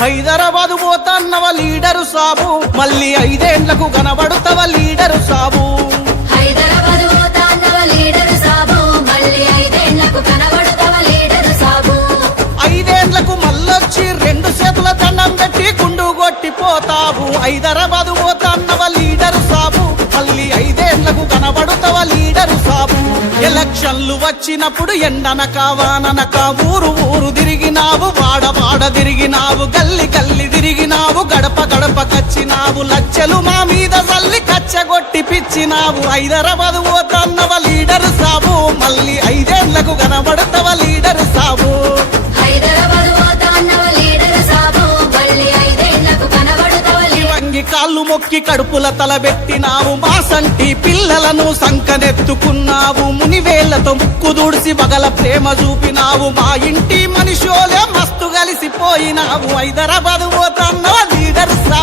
Hyderabad పోతన్నవ leader సాబు. మళ్ళీ ఐదేండ్లకు కనబడుతవ లీడరు సాబు. హైదరాబాద్ పోతాన్నవ లీడరు సాబు. మళ్ళీ ఐదేళ్ళకు కనబడుతవ లీడరు సాబు. ఐదేండ్లకు మళ్ళొచ్చి రెండు చేతుల దండం పెట్టి గుండు కొట్టిపోతావు హైదరాబాద్ పోతన్నవ లీడరు సాబు. మళ్ళీ ఐదేండ్లకు కనబడుతవ లీడరు సాబు. ఎలక్షన్లు వచ్చినప్పుడు ఎండనక వాననక ఊరు ఊరు తిరిగినావు. వాడ గడప కచ్చినావు లచ్చలు మా మీద చల్లి కచ్చగొట్టి పిచ్చినావు. హైదరాబాద్ పోతన్నవ లీడరు సాబు మళ్ళీ కనబడతవ లీడరు సాబు. సాబు ఐదేళ్ళకు కనబడుతవ లీడరు. వంగి కాళ్ళు మొక్కి కడుపుల తలబెట్టినావు మా సంటి పిల్లలను సంకనెత్తుకున్నావు. మునివేళ్ళతో ముక్కు దూడిసి వగల ప్రేమ చూపినావు మా ఇంటి మనిషోలే మస్తు కలిసిపోయినావు. హైదరాబాద్ పోతన్నవ లీడర్ సా